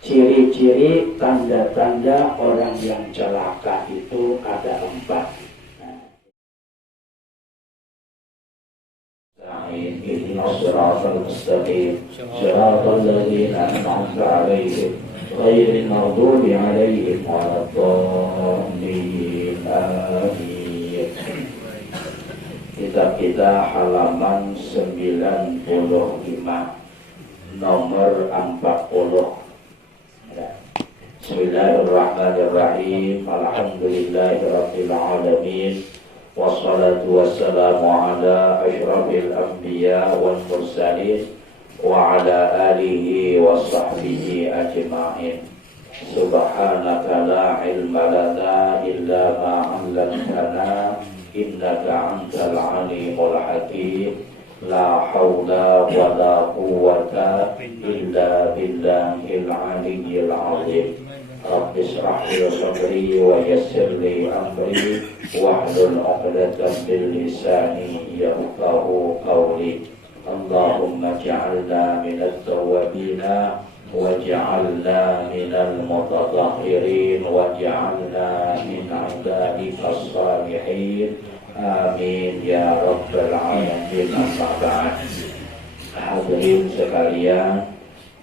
Ciri-ciri tanda-tanda orang yang celaka itu ada 4. Ihdinas siratal mustaqim siratal ladzina an'amta 'alaihim ghairil maghdubi 'alaihim waladdallin. Amin. Kitab kita halaman 95 nomor 40. Bismillahirrahmanirrahim. Alhamdulillahirabbil alamin. Wassalatu wassalamu ala asyrafil anbiya wal mursalin wa ala alihi wa sahbihi ajma'in. Subhanaka la ilma lana illa ma 'allamtana innaka antal alimul hakim. La haula wa la quwwata illa billahil aliyyil azim. Rabbi shrah li sadri wa yassir li amri wahlul 'uqdatam min lisani yafqahu qawli. Allahumma ij'alna minat tawwabina waj'alna minal mutatahhirin waj'alna min 'ibadikas salihin. Amin ya rabbal alamin. Amma ba'd. Hadirin sekalian,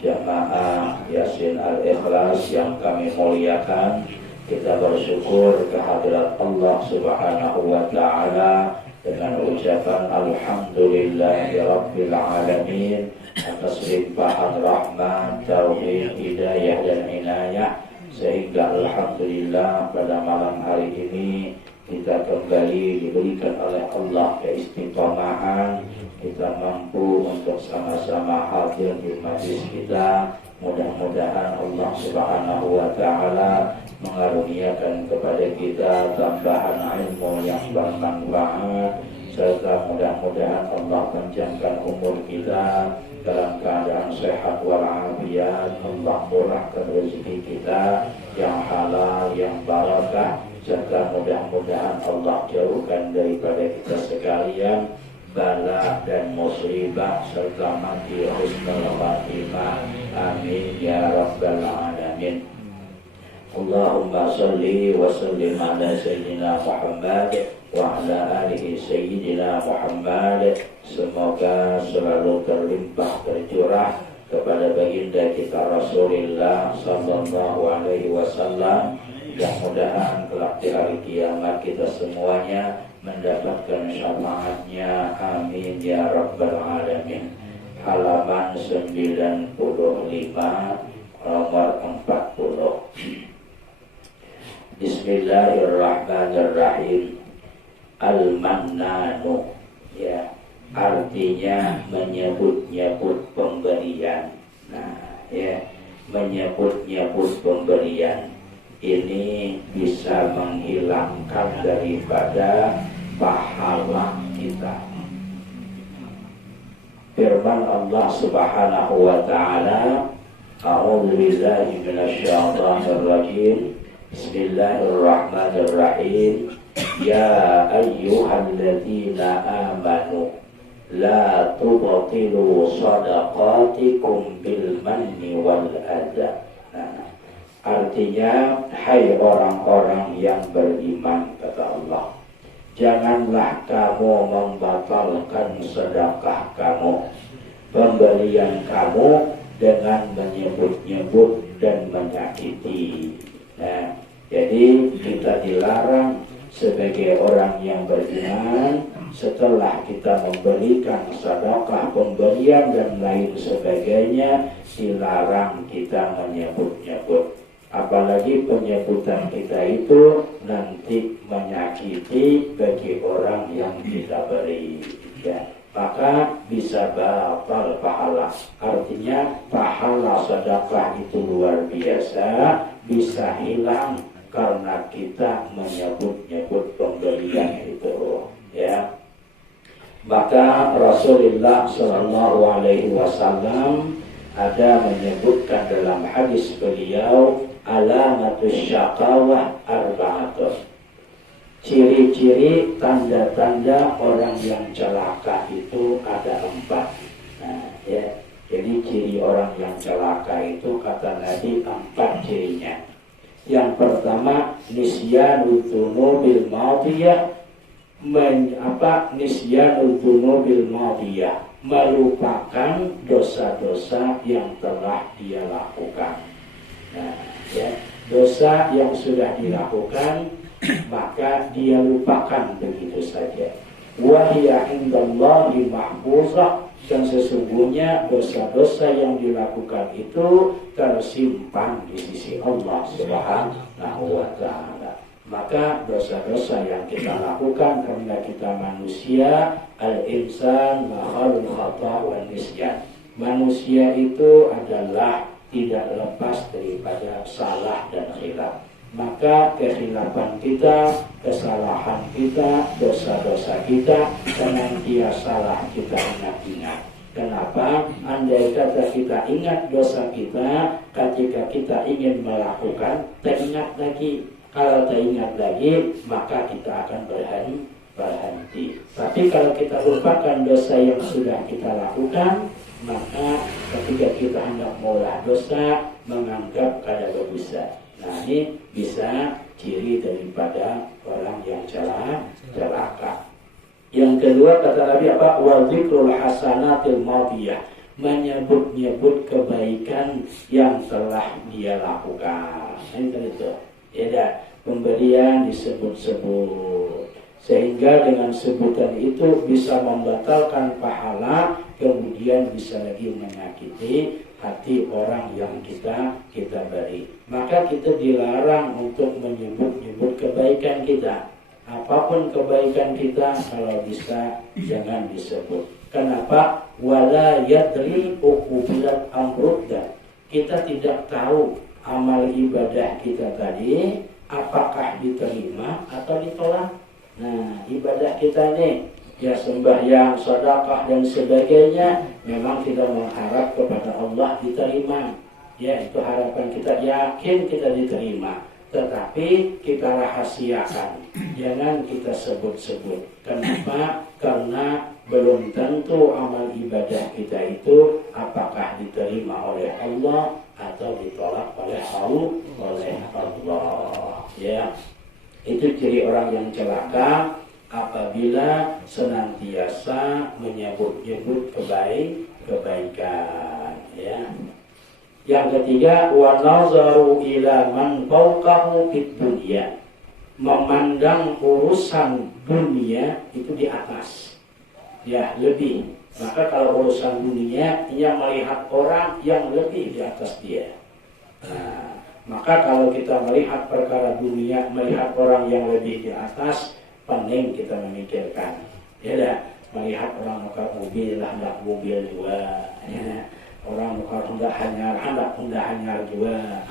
jamaah Yasin Al-Ikhlas yang kami muliakan, kita bersyukur kehadirat Allah Subhanahu wa taala dengan ucapan alhamdulillahirabbil alamin atas limpahan rahmat, taufik, hidayah dan inayah, sehingga alhamdulillah pada malam hari ini kita kembali diberikan oleh Allah keistiqomahan, kita mampu untuk sama-sama hadir di majlis kita. Mudah-mudahan Allah Subhanahu wa taala mengaruniakan kepada kita tambahan ilmu yang bermanfaat, serta mudah-mudahan Allah panjangkan umur kita dalam keadaan sehat walafiat. Allah murahkan rezeki kita yang halal, yang barakah, serta mudah-mudahan Allah jauhkan daripada kita sekalian bala dan musibah, serta mati husnul khatimah. Amin ya rabbal alamin. Allahumma salli wa sallim ala sayyidina Muhammad wa ala alihi sayyidina Muhammad. Semoga selalu terlimpah tercurah kepada baginda kita Rasulullah sallallahu alaihi wasallam. Mudah-mudahan kelak di hari kiamat kita semuanya mendapatkan syafaatnya. Amin ya rabbal alamin. Halaman 95 nomor 40. Bismillahirrahmanirrahim. Al-Mannanu, ya, artinya menyebut-nyebut pemberian. Nah, ya, menyebut-nyebut pemberian ini bisa menghilangkan daripada pahala kita. Firman Allah Subhanahu wa taala, a'udzu billahi minasyaitonir rajim. Bismillahirrahmanirrahim. Ya ayyuhalladzina amanu la tubtilu shadaqatikum bil manni wal adha. Artinya, hai orang-orang yang beriman, kata Allah, janganlah kamu membatalkan sedekah kamu, pemberian kamu, dengan menyebut-nyebut dan menyakiti. Nah, jadi kita dilarang sebagai orang yang beriman, setelah kita memberikan sedekah, pemberian dan lain sebagainya, dilarang kita menyebut-nyebut. Apalagi penyebutan kita itu nanti menyakiti bagi orang yang kita beri, ya, maka bisa batal pahala. Artinya pahala sedekah itu luar biasa, bisa hilang karena kita menyebut-nyebut pemberian itu, ya. Maka Rasulullah Shallallahu Alaihi Wasallam ada menyebutkan dalam hadis beliau, alamatus syaqawah arba'atun. Ciri-ciri tanda-tanda orang yang celaka itu ada 4. Nah, ya, Jadi ciri orang yang celaka itu kata Nabi 4 cirinya. Yang pertama nisyanul dzunubil madiyah, nisyanul dzunubil madiyah, melupakan dosa-dosa yang telah dia lakukan. Nah, ya, dosa yang sudah dilakukan maka dia lupakan begitu saja. Wa hiya indallahi mahfuzah, dan sesungguhnya dosa-dosa yang dilakukan itu tersimpan di sisi Allah Subhanahu wa ta'ala. Maka dosa-dosa yang kita lakukan karena kita manusia, al-insan makhluk khata' wal nisyan. Manusia itu adalah tidak lepas daripada salah dan khilaf. Maka kehilafan kita, kesalahan kita, dosa-dosa kita, senantiasa kita ingat-ingat. Kenapa? Andai kata kita ingat dosa kita, ketika kita ingin melakukan, teringat lagi. Kalau teringat lagi, maka kita akan berhenti. Tapi kalau kita lupakan dosa yang sudah kita lakukan, maka ketika kita hendak mengolah dosa, menganggap kada berdosa. Nah, ini bisa ciri daripada orang yang celaka. Yang kedua kata Nabi apa? Wa dzikrul hasanatil madiyah, menyebut-nyebut kebaikan yang telah dia lakukan. Ini itu. Ya, pemberian disebut-sebut. Sehingga dengan sebutan itu bisa membatalkan pahala, kemudian bisa lagi menyakiti hati orang yang kita beri. Maka kita dilarang untuk menyebut-nyebut kebaikan kita. Apapun kebaikan kita, kalau bisa jangan disebut. Kenapa? Wala yadri uqubilat amrudda. Kita tidak tahu amal ibadah kita tadi apakah diterima atau ditolak. Nah, ibadah kita ini ya sembahyang, sedekah dan sebagainya, memang kita mengharap kepada Allah diterima. Ya, itu harapan kita, yakin kita diterima. Tetapi kita rahasiakan, jangan kita sebut-sebut. Kenapa? Karena belum tentu amal ibadah kita itu apakah diterima oleh Allah atau ditolak oleh Allah. Ya, itu ciri orang yang celaka, apabila senantiasa menyebut-nyebut kebaikan. Ya. Yang ketiga, wa nazaru ila man fawqahu fid dunya, memandang urusan dunia itu di atas, ya lebih. Maka kalau urusan dunia, ia melihat orang yang lebih di atas dia. Nah, maka kalau kita melihat perkara dunia, melihat orang yang lebih di atas, penting kita memikirkan. Ya, melihat orang muka mobil, hendak mobil juga. Ya. Orang muka hendak hanyar juga.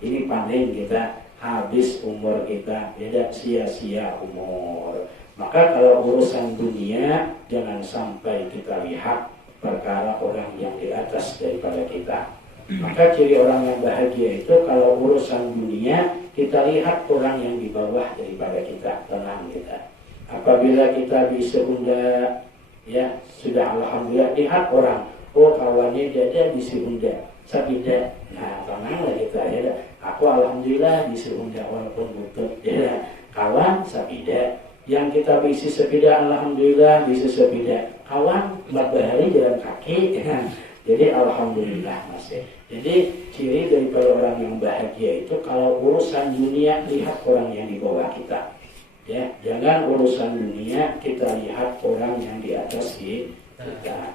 Ini penting kita, habis umur kita, tidak sia-sia umur. Maka kalau urusan dunia, jangan sampai kita lihat perkara orang yang di atas daripada kita. Maka ciri orang yang bahagia itu kalau urusan dunia, kita lihat orang yang di bawah daripada kita, tenang kita. Apabila kita bisa unda, ya sudah alhamdulillah, lihat orang, oh kawannya dia di Sunda, sabida. Nah, tenanglah kita ya. Aku alhamdulillah di Sunda walaupun butut ya. Kawan sabida. Yang kita bisi sepeda alhamdulillah bisa sepeda. Kawan matahari jalan kaki ya. Jadi alhamdulillah masih. Jadi ciri daripada orang yang bahagia itu kalau urusan dunia lihat orang yang di bawah kita. Ya, jangan urusan dunia kita lihat orang yang di atas kita.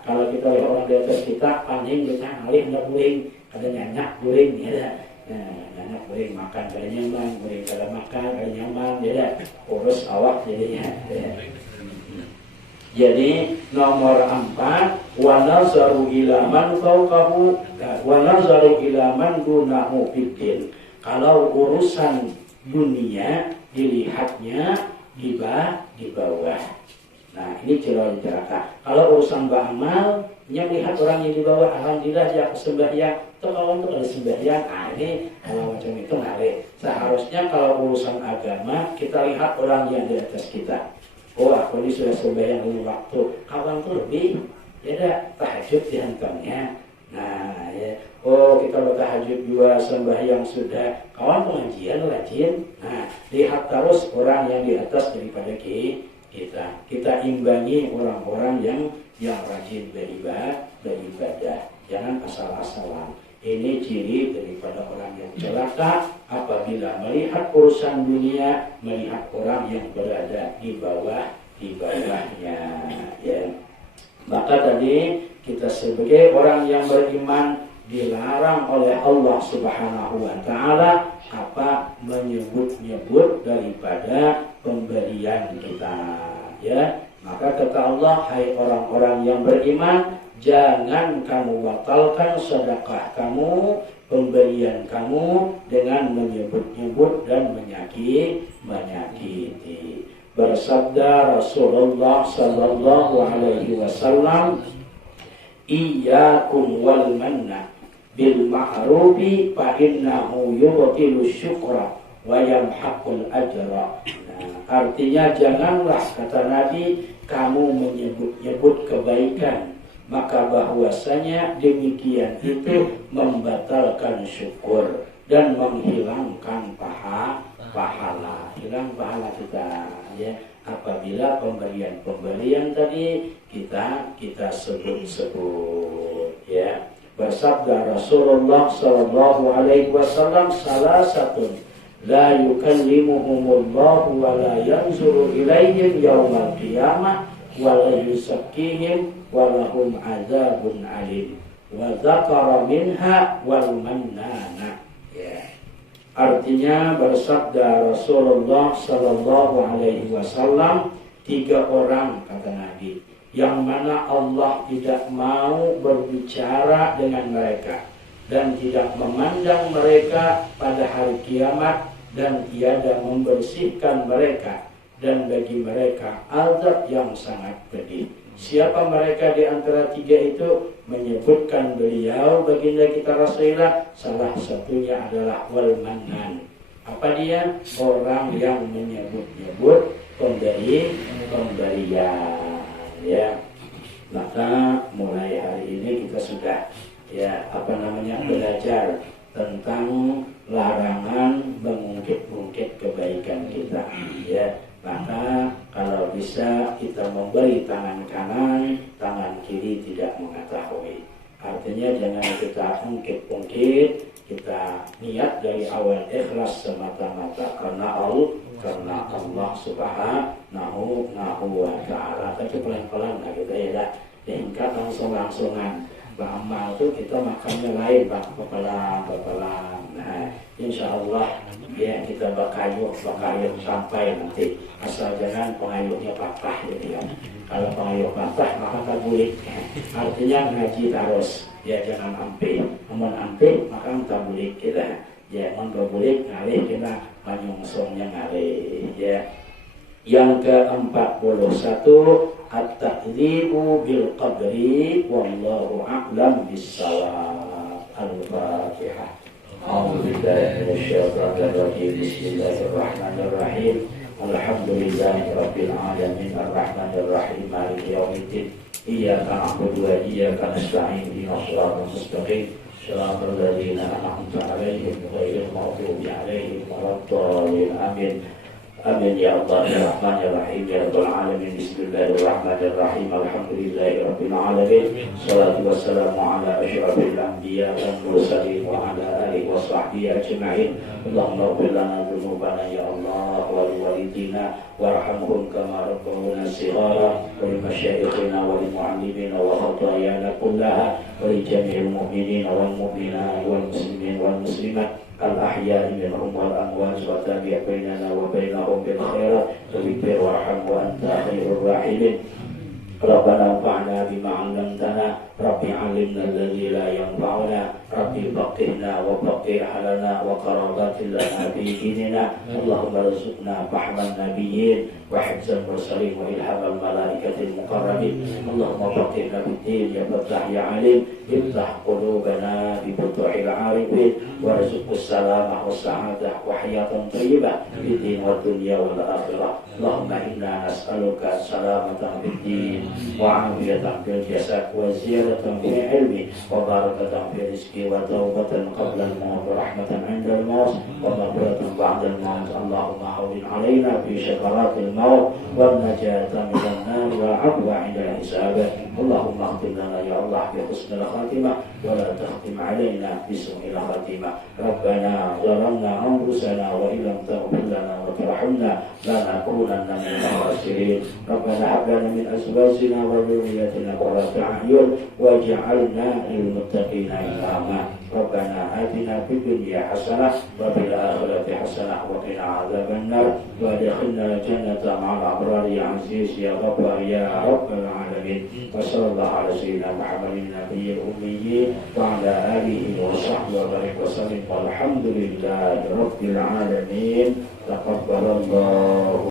Kalau kita lihat orang di atas kita, paling kita ngalih nggak guling, ada nyanyak guling, ya. Nah, nyanyak guling makan kada nyaman, guling kada makan kada nyaman, ya. Urus awak jadinya. Ya. Jadi nomor 4, wa nazaru ila man fawqahu wa nazaru ila man dunahu fiddin. Kalau urusan dunia dilihatnya di bawah. Nah, ini ciri celaka. Kalau urusan beramal, yang lihat orang yang di bawah, alhamdulillah dia sembahyang, tuh kawan tuh ada sembahyang, ini kalau macam itu ngalih. Seharusnya kalau urusan agama, kita lihat orang yang di atas kita. Oh, aku ini sudah sembahyang 5 waktu, kawan tuh lebih, ya dah tahajud dihantarnya. Nah, ya. Oh, kita bertahajud juga, sembahyang sudah, kawan pengajian rajin. Nah, lihat terus orang yang di atas daripada kita. Kita imbangi orang-orang yang rajin beribadah. Jangan asal-asalan. Ini ciri daripada orang yang celaka apabila melihat urusan dunia, melihat orang yang berada di bawahnya. Ya. Maka tadi kita sebagai orang yang beriman dilarang oleh Allah Subhanahu wa taala menyebut-nyebut daripada pemberian kita, ya. Maka kata Allah, hai orang-orang yang beriman, jangan kamu batalkan sedekah kamu, pemberian kamu dengan menyebut-nyebut dan menyakiti. Bersabda Rasulullah sallallahu alaihi wasallam, iyyakum wal manna bil ma'rufi fa innahu yubtilu syukra wa yamhaqul ajra. Artinya janganlah, kata Nabi, kamu menyebut-nyebut kebaikan, maka bahwasanya demikian itu membatalkan syukur dan menghilangkan pahala, hilang pahala kita, ya. Apabila pemberian tadi kita sebut, ya. Bersabda Rasulullah sallallahu alaihi wasallam, salah satu la yukallimuhumullahu wa la yanzuru ilaihim yaumal qiyamah wa la yuzakkihim wa lahum adzabun alim wa dzakara minha wal mannana. Ya. Artinya bersabda Rasulullah sallallahu alaihi wasallam, 3 orang, kata Nabi, yang mana Allah tidak mau berbicara dengan mereka dan tidak memandang mereka pada hari kiamat dan tiada membersihkan mereka, dan bagi mereka azab yang sangat pedih. Siapa mereka di antara 3 itu? Menyebutkan beliau baginda kita Rasulullah, salah satunya adalah wal mannan. Apa dia? Orang yang menyebut-nyebut pemberian, ya. Maka mulai hari ini kita sudah belajar tentang larangan mengungkit-ungkit kebaikan kita, ya. Maka kalau bisa kita memberi tangan kanan, tangan kiri tidak mengetahui. Artinya jangan kita ungkit-ungkit, kita niat dari awal ikhlas semata-mata karena Allah Subhanahu wa ta'ala. Tapi pelan-pelan lah kita, ya, tingkat langsung-langsungan. Beramal tuh kita makannya lain, Pak, pepelan. Nah, insya Allah ya kita bakayuh sampai nanti. Asal jangan pengayuhnya patah, gitu ya. Kalau pengayuh patah maka tabulik. Artinya ngaji terus, ya jangan ampe. Namun ampe maka tabulik kita. Ya, tabulik ngalih kita manyungsongnya ngalih, ya. Yang ke-41, at-takdzibu bil qadri wallahu a'lam bis-shawab. Al-Fatihah. A'udzu billahi minasyaitonir rajim. Bismillahirrahmanirrahim. Alhamdulillahirabbil alamin arrahmanir rahim maliki yaumiddin. Iyyaka na'budu wa iyyaka nasta'in ihdinas siratal mustaqim. Shiratal ladzina an'amta 'alaihim ghairil maghdubi 'alaihim waladdallin. Amin. Amin ya Allah ya Rahman ya Rahim ya Rabbal Alamin. Bismillahirrahmanirrahim. Alhamdulillahirabbil alamin. Shalatu wassalamu ala asyrafil anbiya wal mursalin wa ala alihi wa sahbihi ajma'in. Allahumma ighfir lana dzunubana ya Allah wa liwalidina warhamhum kama rabbawna shighara wa limasyayikhina wa limu'allimina wa khatayana kullaha wa li jami'il mu'minina wal mu'minat wal muslimin wal muslimat al-ahya'i minhum wal amwat wa tabi' bainana wa bainahum bil khairat waghfir warham wa anta khairur rahimin. Rabbana anfa'na bima 'allamtana, Rabbi 'allimna alladhi la yanfa'una, Rabbi faqihna wa faqih halana wa qarabatil lana fi dinina. Allahumma rzuqna fahman nabiyyin wa hifzal mursalin wa ilhamal malaikatil muqarrabin. Allahumma faqihna fid din ya fattah ya alim, iftah qulubana bi futuhil 'arifin warzuqus salamah was sa'adah wa hayatan thayyibah fid din wad dunya wal akhirah. Allahumma inna nas'aluka salamatan fid din wa 'afiyatan fil jasad wa ziyadatan زيادة في علمه وبركة في رزقه وتوبة قبل الموت ورحمة عند الموت ومغفرة بعد الموت. اللهم هون علينا في شكرات الموت والنجاة من النار والعفو عند الحساب. اللهم اختم لنا يا الله بحسن الخاتمة ولا تختم علينا بسوء الخاتمة. ربنا ظلمنا أنفسنا وإن لم تغفر لنا وترحمنا لنكونن من الخاسرين. ربنا هب لنا من أزواجنا وذرياتنا قرة أعين واجعلنا للمتقين إماما. ربنا آتنا في الدنيا حسنة وفي الآخرة حسنة وقنا عذاب النار وادخلنا الجنة مع الأبرار يا عزيز يا غفار يا رب العالمين. وصلى الله على سيدنا محمد النبي الأمي وعلى آله وصحبه وبارك وسلم والحمد لله رب العالمين. تقبل الله.